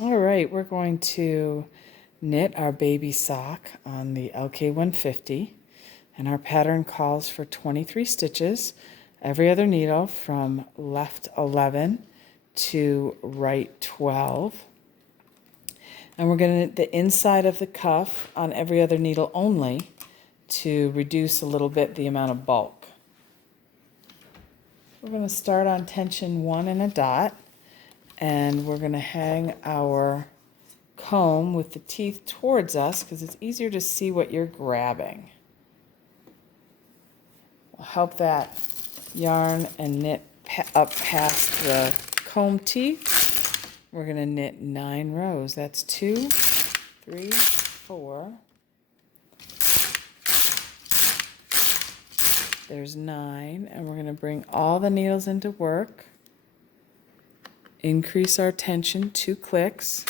All right, we're going to knit our baby sock on the lk150, and our pattern calls for 23 stitches, every other needle from left 11 to right 12. And we're going to knit the inside of the cuff on every other needle only to reduce a little bit the amount of bulk. We're going to start on tension 1 and a dot, and we're going to hang our comb with the teeth towards us because it's easier to see what you're grabbing. We'll help that yarn and knit up past the comb teeth. We're going to knit 9 rows. That's 2, 3, 4. There's 9, and we're going to bring all the needles into work. Increase our tension 2 clicks.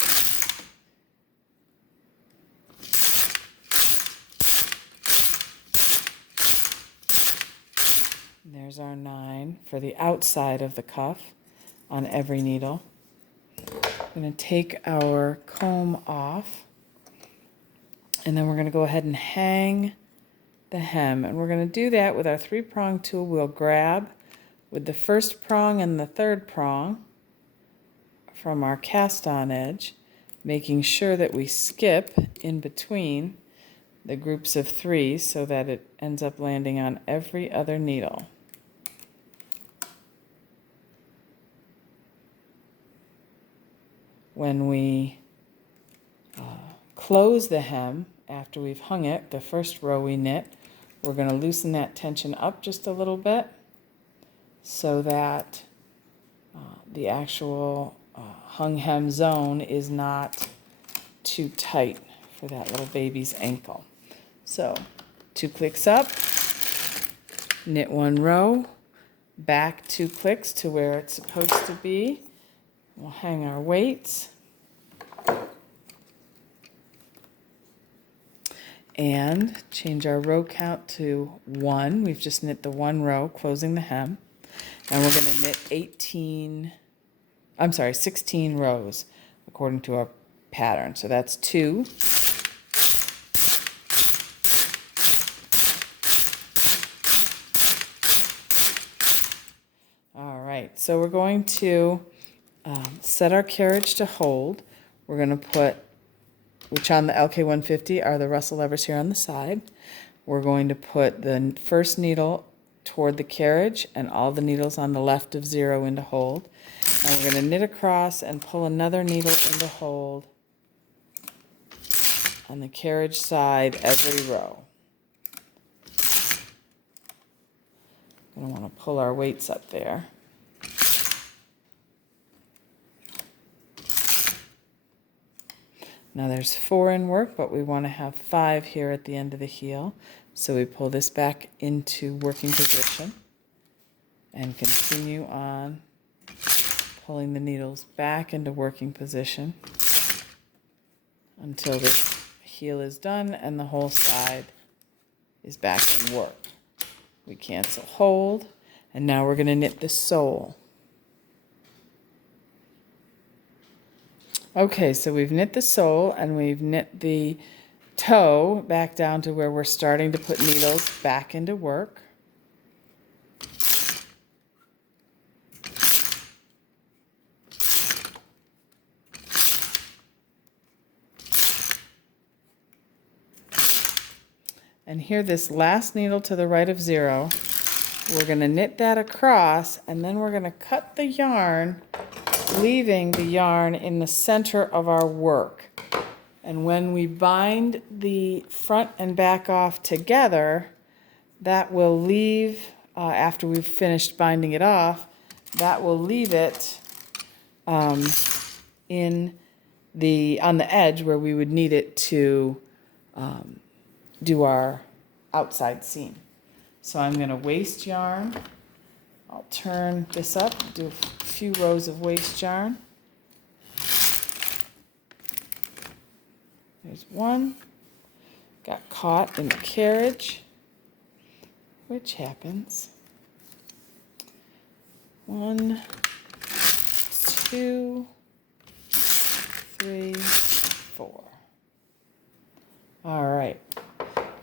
There's our 9 for the outside of the cuff on every needle. I'm going to take our comb off, and then we're going to go ahead and hang the hem, and we're going to do that with our 3-prong tool. We'll grab with the first prong and the third prong from our cast on edge, making sure that we skip in between the groups of 3 so that it ends up landing on every other needle. When we close the hem after we've hung it, the first row we knit, we're going to loosen that tension up just a little bit so that the actual hung hem zone is not too tight for that little baby's ankle. So 2 clicks up, knit 1 row, back 2 clicks to where it's supposed to be. We'll hang our weights and change our row count to 1. We've just knit the 1 row, closing the hem, and we're going to knit 16 rows according to our pattern. So that's 2. All right, so we're going to set our carriage to hold. We're going to put, which on the lk150 are the rustle levers here on the side. We're going to put the first needle toward the carriage and all the needles on the left of 0 into hold. And we're going to knit across and pull another needle into hold on the carriage side every row. We're going to want to pull our weights up there. Now there's 4 in work, but we want to have 5 here at the end of the heel. So we pull this back into working position and continue on pulling the needles back into working position until this heel is done and the whole side is back in work. We cancel hold, and now we're going to knit the sole. Okay, so we've knit the sole and we've knit the toe back down to where we're starting to put needles back into work. And here, this last needle to the right of 0, we're going to knit that across, and then we're going to cut the yarn, leaving the yarn in the center of our work. And when we bind the front and back off together, that will leave, after we've finished binding it off, that will leave it on the edge where we would need it to do our outside seam. So I'm going to waste yarn. I'll turn this up, do a few rows of waste yarn. There's 1. Got caught in the carriage, which happens. 1, 2, All right,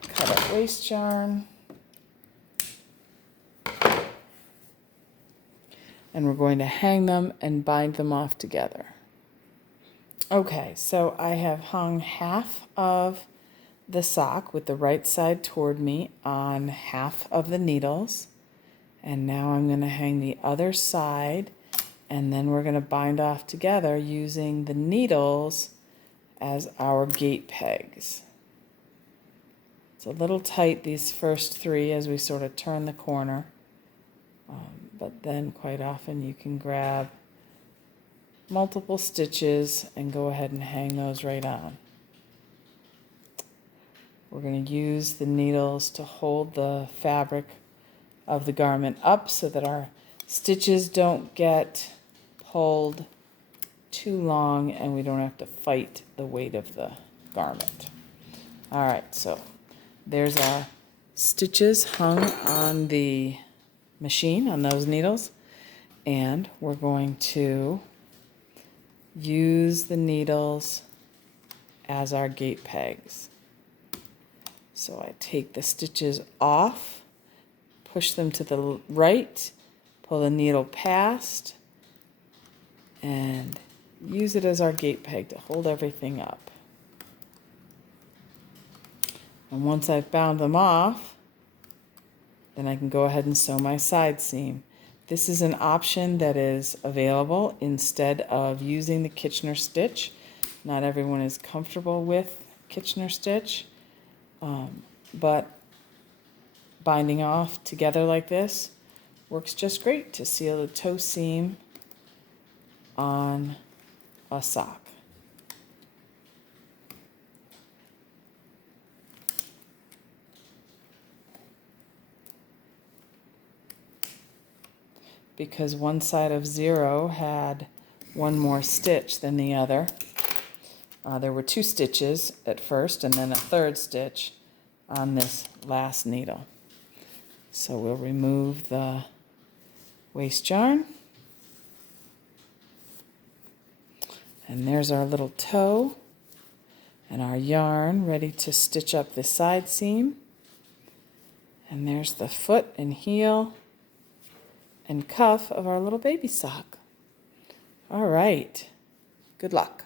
cut up waist yarn. And we're going to hang them and bind them off together. Okay, so I have hung half of the sock with the right side toward me on half of the needles. And now I'm going to hang the other side, and then we're going to bind off together using the needles as our gate pegs. It's a little tight, these first three, as we sort of turn the corner. But then quite often you can grab multiple stitches and go ahead and hang those right on. We're going to use the needles to hold the fabric of the garment up so that our stitches don't get pulled too long and we don't have to fight the weight of the garment. All right, so there's our stitches hung on the machine, on those needles, and we're going to use the needles as our gate pegs. So I take the stitches off, push them to the right, pull the needle past, and use it as our gate peg to hold everything up. And once I've bound them off, then I can go ahead and sew my side seam. This is an option that is available instead of using the Kitchener stitch. Not everyone is comfortable with Kitchener stitch, but binding off together like this works just great to seal the toe seam on a sock. Because one side of 0 had one more stitch than the other. There were 2 stitches at first and then a 3rd stitch on this last needle. So we'll remove the waist yarn. And there's our little toe and our yarn ready to stitch up the side seam. And there's the foot and heel and cuff of our little baby sock. All right, good luck.